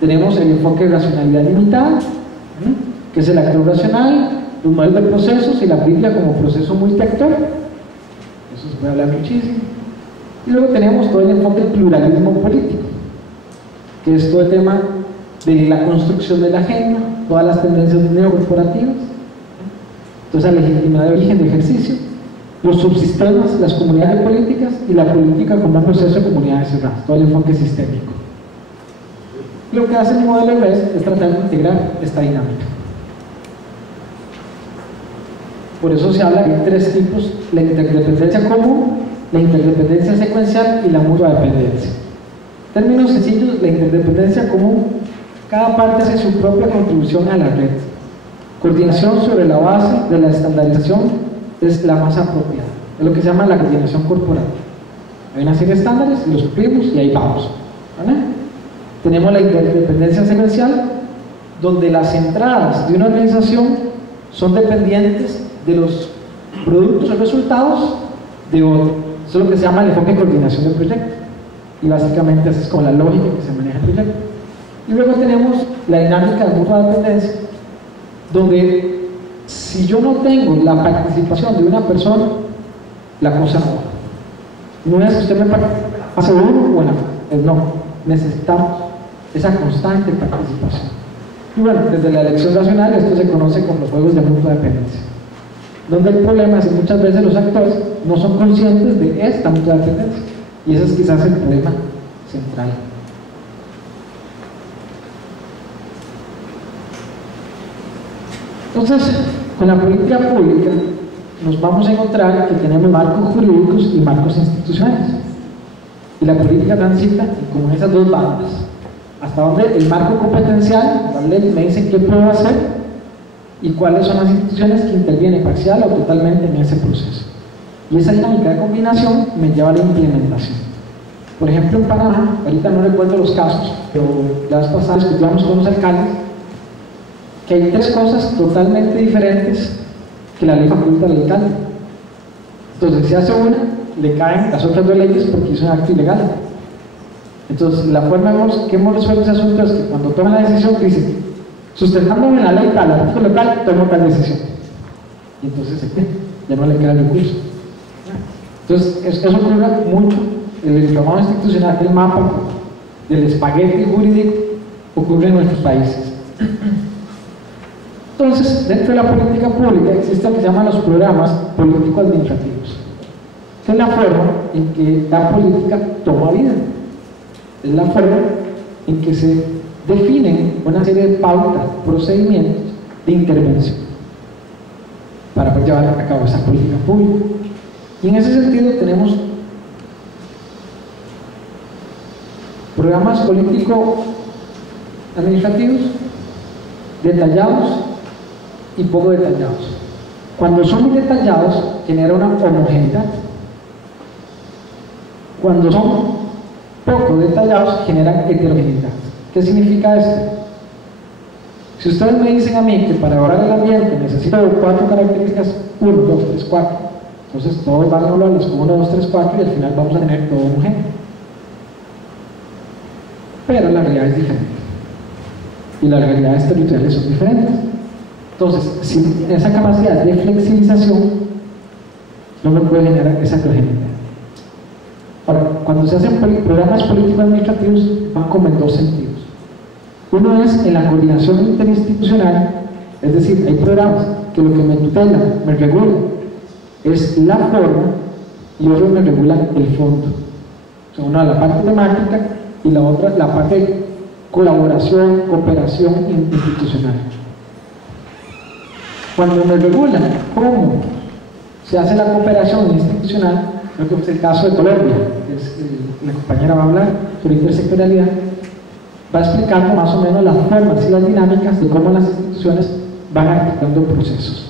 Tenemos el enfoque de racionalidad limitada, que es el actor racional, los modelos de procesos y la Biblia como proceso multiactor. Eso se puede hablar muchísimo. Y luego tenemos todo el enfoque del pluralismo político, que es todo el tema de la construcción de la agenda, todas las tendencias neocorporativas, entonces la legitimidad de origen de ejercicio, los subsistemas, las comunidades políticas y la política como un proceso de comunidades cerradas, todo el enfoque sistémico. Lo que hace el modelo RES es tratar de integrar esta dinámica. Por eso se habla de tres tipos: la interdependencia común, la interdependencia secuencial y la mutua dependencia. En términos sencillos, la interdependencia común, cada parte hace su propia contribución a la red. Coordinación sobre la base de la estandarización es la más apropiada, es lo que se llama la coordinación corporativa. Hay una serie de estándares y los cumplimos y ahí vamos, ¿vale? Tenemos la interdependencia secuencial, donde las entradas de una organización son dependientes de los productos o resultados de otro. Eso es lo que se llama el enfoque de coordinación del proyecto, y básicamente esa es como la lógica que se maneja el proyecto. Y luego tenemos la dinámica de mutua dependencia, donde si yo no tengo la participación de una persona, la cosa no va. No es que usted me pase uno, bueno, no, necesitamos esa constante participación. Y bueno, desde la elección racional esto se conoce como los juegos de mutua dependencia, donde el problema es que muchas veces los actores no son conscientes de esta mutua dependencia, y ese es quizás el problema central. Entonces, con la política pública nos vamos a encontrar que tenemos marcos jurídicos y marcos institucionales, y la política transita como esas dos bandas, hasta donde el marco competencial, las leyes me dicen qué puedo hacer y cuáles son las instituciones que intervienen parcial o totalmente en ese proceso, y esa dinámica de combinación me lleva a la implementación. Por ejemplo, en Panamá, ahorita no recuerdo los casos, pero la vez pasada discutíamos con los alcaldes que hay tres cosas totalmente diferentes que la ley faculta al alcalde. Entonces, si hace una, le caen las otras dos leyes porque hizo un acto ilegal. Entonces, la forma que hemos resuelto ese asunto es que cuando toman la decisión, dicen, sustentándome la ley tal, artículo local, tomo tal decisión. Y entonces ya no le queda el recurso. Entonces, eso ocurre mucho. El entramado institucional, el mapa del espagueti jurídico, ocurre en nuestros países. Entonces, dentro de la política pública existe lo que se llaman los programas político-administrativos, que es la forma en que la política toma vida, es la forma en que se definen una serie de pautas, procedimientos de intervención para poder llevar a cabo esa política pública. Y en ese sentido tenemos programas político-administrativos detallados y poco detallados. Cuando son muy detallados, genera una homogeneidad. Cuando son poco detallados, generan heterogeneidad. ¿Qué significa esto? Si ustedes me dicen a mí que para mejorar el ambiente necesito 4 características, 1, 2, 3, 4, entonces todos van a hablarles con 1, 2, 3, 4 y al final vamos a tener todo homogéneo. Pero la realidad es diferente. Y las realidades territoriales son diferentes. Entonces, sin esa capacidad de flexibilización, no me puede generar esa heterogeneidad. Ahora, cuando se hacen programas político-administrativos, van como en dos sentidos. Uno es en la coordinación interinstitucional, es decir, hay programas que lo que me tutela, me regula, es la forma, y otros me regulan el fondo. O sea, una la parte temática y la otra la parte de colaboración, cooperación institucional. Cuando me regulan cómo se hace la cooperación institucional, creo que es el caso de Colombia, la compañera va a hablar sobre intersectorialidad, va explicando más o menos las formas y las dinámicas de cómo las instituciones van articulando procesos.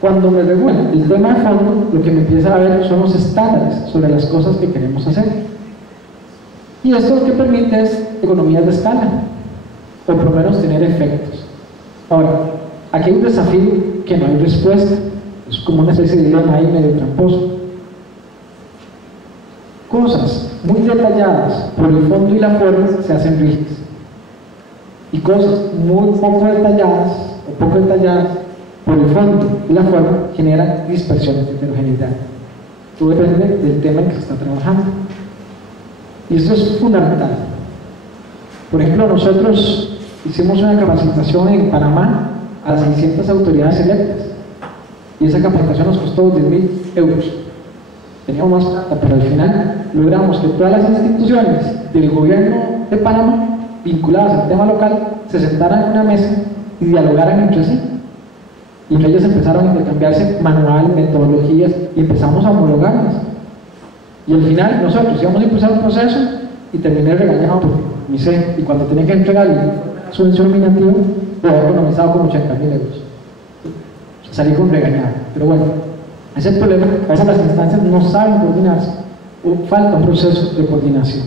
Cuando me regulan el tema de fondo, lo que me empieza a ver son los estándares sobre las cosas que queremos hacer. Y esto lo que permite es economías de escala, o por lo menos tener efectos. Ahora, aquí hay un desafío que no hay respuesta, es como una especie de dilema ahí medio tramposo. Cosas muy detalladas por el fondo y la forma se hacen rígidas, y cosas muy poco detalladas o poco detalladas por el fondo y la forma generan dispersión de heterogeneidad. Todo depende del tema en que se está trabajando. Y esto es fundamental. Por ejemplo, nosotros hicimos una capacitación en Panamá a las 600 autoridades electas. Y esa capacitación nos costó 10.000 euros. Teníamos más plata, pero al final logramos que todas las instituciones del gobierno de Panamá, vinculadas al tema local, se sentaran en una mesa y dialogaran entre sí. Y entre ellas empezaron a intercambiarse manuales, metodologías, y empezamos a homologarlas. Y al final nosotros íbamos a impulsar un proceso y terminé regañado porque me hice, y cuando tenía que entregarle su subvención nominativa, lo había economizado con 80.000 euros. Salí con regañado. Pero bueno, ese es el problema. A veces las instancias no saben coordinarse o falta un proceso de coordinación.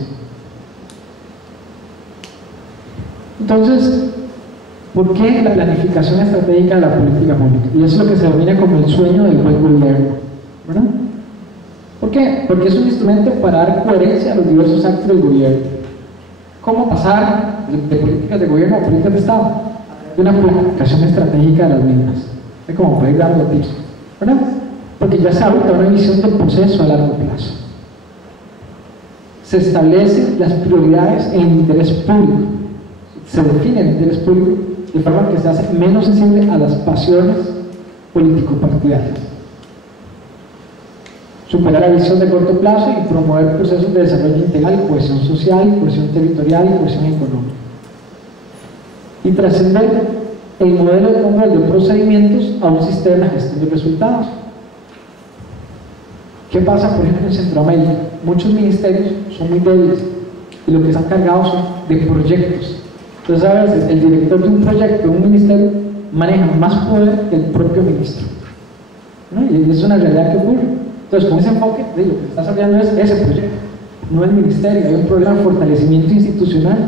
Entonces, ¿por qué la planificación estratégica de la política pública? Y eso es lo que se denomina como el sueño del buen gobierno, ¿verdad? ¿Por qué? Porque es un instrumento para dar coherencia a los diversos actos del gobierno. ¿Cómo pasar de políticas de gobierno a políticas de Estado? De una planificación estratégica de las mismas. Es como para ir dando tips, ¿verdad? Porque ya se adopta una visión del proceso a largo plazo. Se establecen las prioridades en el interés público. Se define el interés público de forma que se hace menos sensible a las pasiones político-partidarias. Superar la visión de corto plazo y promover procesos de desarrollo integral, cohesión social, cohesión territorial y cohesión económica. Y trascender el modelo de control de procedimientos a un sistema de gestión de resultados. ¿Qué pasa, por ejemplo, en Centroamérica? Muchos ministerios son muy débiles y lo que están cargados son de proyectos. Entonces, a veces el director de un proyecto, de un ministerio, maneja más poder que el propio ministro, ¿no? Y es una realidad que ocurre. Entonces, con ese enfoque, lo que se está desarrollando es ese proyecto, no el ministerio. Hay un problema de fortalecimiento institucional.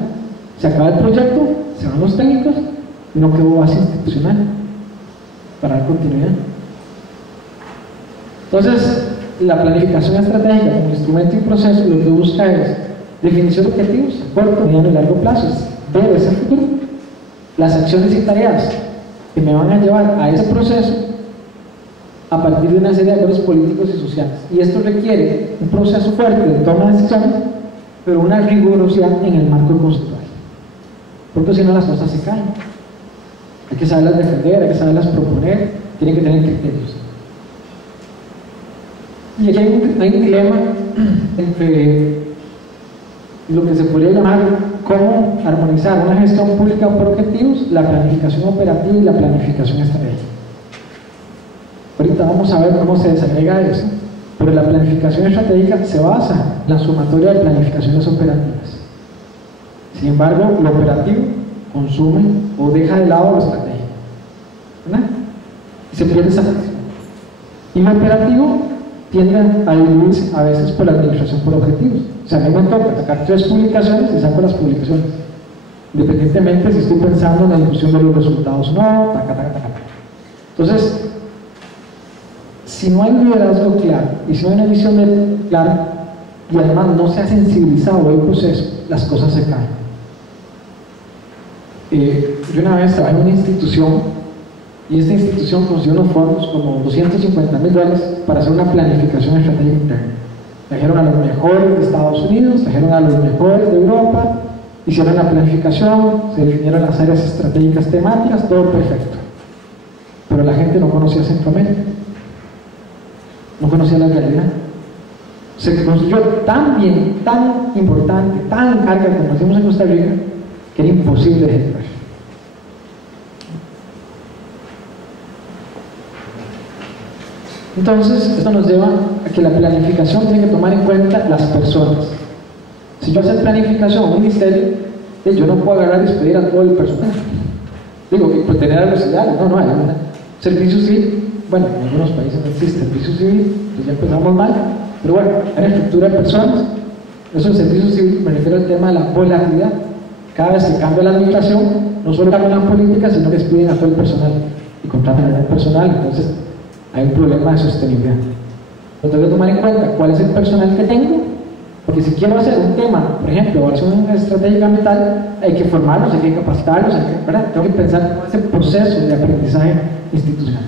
Se acaba el proyecto, se van los técnicos, y no quedó base institucional para dar continuidad. Entonces, la planificación estratégica como instrumento y proceso lo que busca es definición de objetivos a corto, mediano y largo plazo, es ver ese futuro, las acciones y tareas que me van a llevar a ese proceso a partir de una serie de acuerdos políticos y sociales. Y esto requiere un proceso fuerte de toma de decisiones, pero una rigurosidad en el marco conceptual, porque si no las cosas se caen. Hay que saberlas defender, hay que saberlas proponer, tienen que tener criterios. Y aquí hay un dilema entre lo que se podría llamar cómo armonizar una gestión pública por objetivos, la planificación operativa y la planificación estratégica. Ahorita vamos a ver cómo se desagrega eso, pero la planificación estratégica se basa en la sumatoria de planificaciones operativas. Sin embargo, lo operativo consume o deja de lado lo estratégico, ¿verdad? Y se pierde esa acción. Y lo operativo tiende a diluirse a veces por la administración por objetivos. O sea, a mí me toca sacar 3 publicaciones y saco las publicaciones, independientemente si estoy pensando en la difusión de los resultados o no, Entonces, si no hay un liderazgo claro y si no hay una visión clara y además no se ha sensibilizado el proceso, las cosas se caen. Yo una vez trabajé en una institución y esta institución consiguió unos fondos como $250.000 para hacer una planificación estratégica interna. Trajeron a los mejores de Estados Unidos, trajeron a los mejores de Europa, hicieron la planificación, se definieron las áreas estratégicas temáticas, todo perfecto. Pero la gente no conocía Centroamérica, no conocía la realidad. Se construyó tan bien, tan importante, tan carga como hacemos en Costa Rica, que era imposible de ejecutar. Entonces, esto nos lleva a que la planificación tiene que tomar en cuenta las personas. Si yo hago planificación en un ministerio, yo no puedo agarrar y despedir a todo el personal. Digo, pues tener a los ideales, no hay un servicio civil. Bueno, en algunos países no existe servicio civil, pues ya empezamos mal, pero bueno, hay una estructura de personas. Eso es servicio civil, me refiero al tema de la volatilidad. Cada vez que cambia la administración, no solo cambian las políticas, sino que despiden a todo el personal y contratan al personal. Entonces, hay un problema de sostenibilidad. Entonces, tengo que tomar en cuenta cuál es el personal que tengo Porque si quiero hacer un tema, por ejemplo, evaluación estratégica ambiental, hay que formarlos, hay que capacitarlos, ¿verdad? Tengo que pensar en ese proceso de aprendizaje institucional.